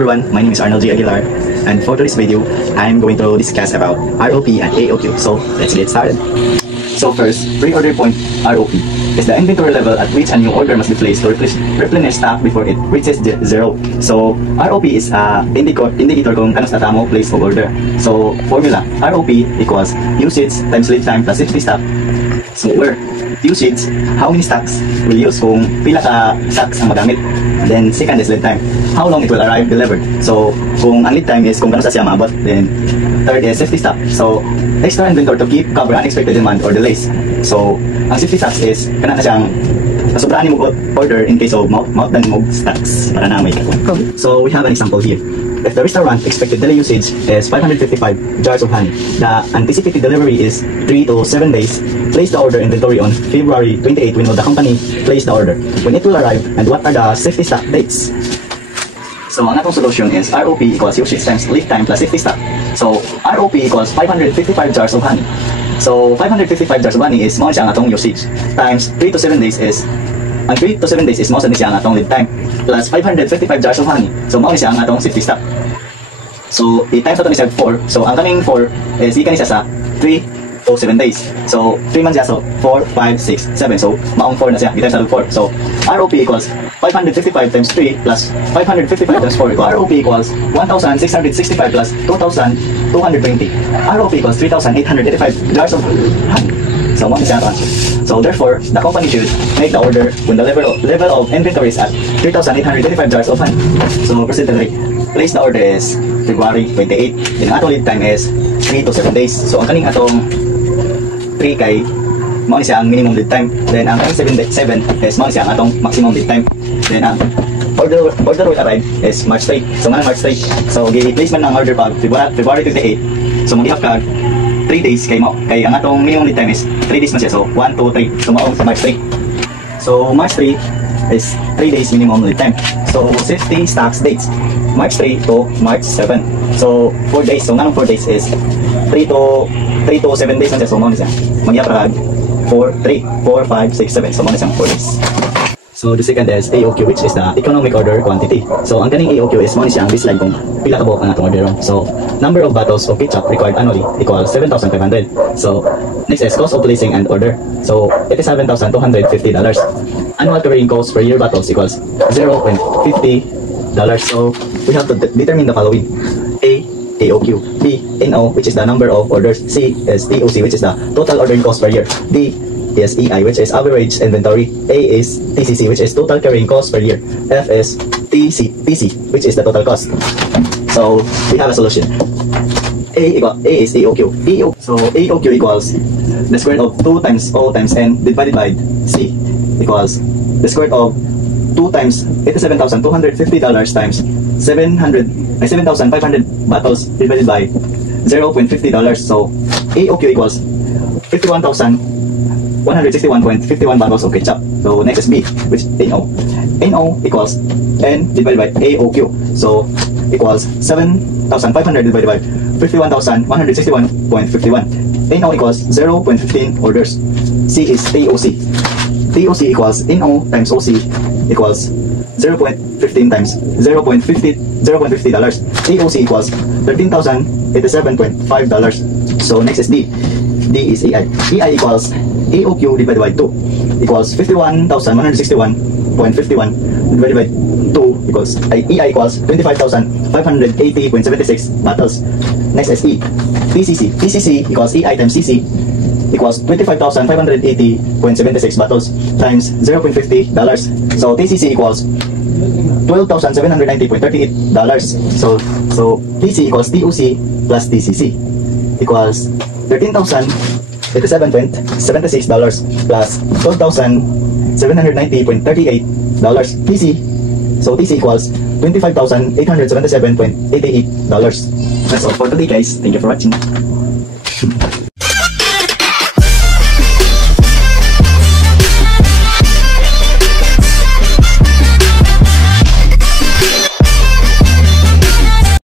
everyone, my name is Arnold G. Aguilar, and for today's video, I'm going to discuss about ROP and AOQ. So let's get started. So first, pre-order point ROP is the inventory level at which a new order must be placed to replenish stock before it reaches zero. So ROP is indicator kung kanong stata mo place of order. So formula, ROP equals usage times lead time plus safety stock. So where usage, how many stocks will use, kung pila ka stocks ang magamit. Then second is lead time, how long it will arrive delivered. So kung ang lead time is kung gano'n sa siya maabot. Then third is safety stock, so extra inventory to cover unexpected demand or delays. So ang safety stocks is kana na siyang sobraan mo order in case of mount mo stocks para na may kakon. So we have an example here. If the restaurant expected daily usage is 555 jars of honey, the anticipated delivery is 3 to 7 days. Place the order inventory on February 28 when the company placed the order. When it will arrive, and what are the safety stock dates? So ang atong solution is ROP equals usage times lead time plus safety stock. So ROP equals 555 jars of honey. So 555 jars of honey is mo siya ang atong usage times 3 to 7 days is ang 3 to 7 days is mo siya ang atong lead time plus 555 jars of honey. So mo siya ang atong safety stock. So the times nato ni 4. So ang kaming 4 is ikan siya sa 3 to 7 days. So 3 man siya, so 4, 5, 6, 7. So maong 4 na siya, i-times nato 4. So ROP equals 555 times 3 plus 555 times 4 equals ROP equals 1,665 plus 2,220. ROP equals 3,885 jars of honey. So mo siya ang answer. So therefore, the company should make the order when the level of inventory is at 3,885 jars of honey. So proceed to place the order is February 28. And ang atong lead time is 3 to 7 days. So ang kaning atong 3 kay mao siya ang minimum lead time. Then ang 7 is mao siya ang atong maximum lead time. Then ang order will arrive is March 3. So man March 3. So gi-place man ang order pag February 28. So mag-ihap ka 3 days kay ang atong minimum lead time is 3 days man siya. So 1, 2, 3. So mao sa March 3. So March 3 is 3 days minimum lead time. So safety stocks dates March 3 to March 7. So 4 days. So nganong 4 days is 3 to 7 days man siya. So mao siya magyapag 4, 3, 4, 5, 6, 7. So mao siyang 4 days. So the second is AOQ, which is the economic order quantity. So ang kaning AOQ is mao ni siya ang baseline kung pila ka buok ang atong order. So number of bottles of ketchup required annually equals 7,500. So next is cost of placing an order. So $87,250. Annual carrying cost per year bottles equals $0.50. So we have to determine the following: A, AOQ; B, NO, which is the number of orders; C is TOC, which is the total ordering cost per year; D is EI, which is average inventory; A is TCC, which is total carrying cost per year; F is TC, which is the total cost. So we have a solution. A is AOQ. So AOQ equals the square root of 2 times O times N divided by C equals the square root of 2 times $87,250 times 7,500 bottles divided by $0.50. So AOQ equals 51,161.51 bottles of ketchup. So next is B, which is NO. NO equals N divided by AOQ. So equals 7,500 divided by 51,161.51. NO equals 0.15 orders. C is TOC. TOC equals NO times OC equals 0.15 times $0.50. TOC equals $13,087.5. So next is D. D is EI. EI equals AOQ divided by 2 equals 51,161.51 divided by 2 equals EI equals 25,580.76 bottles. Next is E. TCC. TCC equals EI times CC equals 25,580.76 bottles times $0.50. So TCC equals $12,790.38. So TC equals TOC plus TCC equals $13,087.76 plus $12,790.38 TC. So TC equals $25,877.88. That's all for today, guys. Thank you for watching.